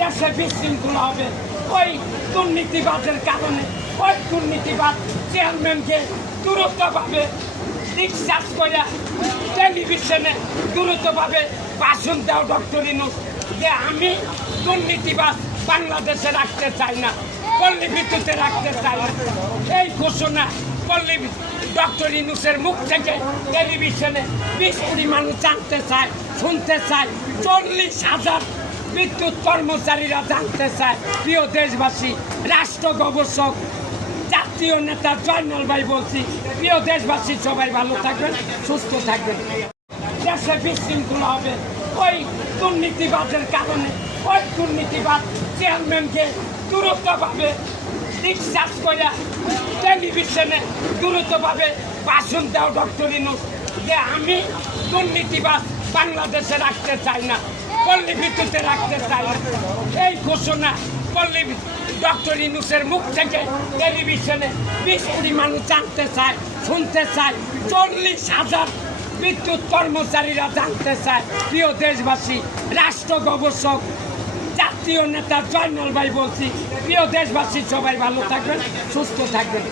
দেশে বিশৃঙ্খলা হবে। ওই দুর্নীতিবাজের কারণে, ওই দুর্নীতিবাদ চেয়ারম্যানকে দ্রুতভাবে ডিসচার্জ করে টেলিভিশনে দ্রুতভাবে ভাষণ দেওয়া ডক্টর ইনুস যে আমি দুর্নীতিবাদ বাংলাদেশে রাখতে চাই না, পল্লী বিদ্যুতে রাখতে চাই না। এই ঘোষণা পল্লী ডক্টর ইনুসের মুখ থেকে টেলিভিশনে বিশ কোটি মানুষ জানতে চায়, শুনতে চায়, চল্লিশ হাজার বিদ্যুৎ কর্মচারীরা জানতে চায়, প্রিয় দেশবাসী, রাষ্ট্র গবেষক, জাতীয় নেতা জয়নাল ভাই বলছি, প্রিয় দেশবাসী, সবাই ভালো থাকবেন, সুস্থ থাকবেন। দেশে বিশৃঙ্খলা হবে। ওই দুর্নীতিবাদের কারণে, ওই দুর্নীতিবাদ চেয়ারম্যানকে দ্রুতভাবে ডিসচার্জ করে টেলিভিশনে দ্রুতভাবে ভাষণ দেওয়া ডক্টর ইনুস, যে আমি দুর্নীতিবাদ বাংলাদেশে রাখতে চাই না, পল্লী বিদ্যুতে রাখতে চাই না। এই ঘোষণা পল্লী ডক্টর ইনুসের মুখ থেকে টেলিভিশনে বিশ কোটি মানুষ জানতে চায়, শুনতে চায়, চল্লিশ হাজার বিদ্যুৎ কর্মচারীরা জানতে চায়। প্রিয় দেশবাসী, রাষ্ট্র গবেষক জাতীয় নেতা জয়নাল ভাই বলছি প্রিয় দেশবাসী সবাই ভালো থাকবেন সুস্থ থাকবেন।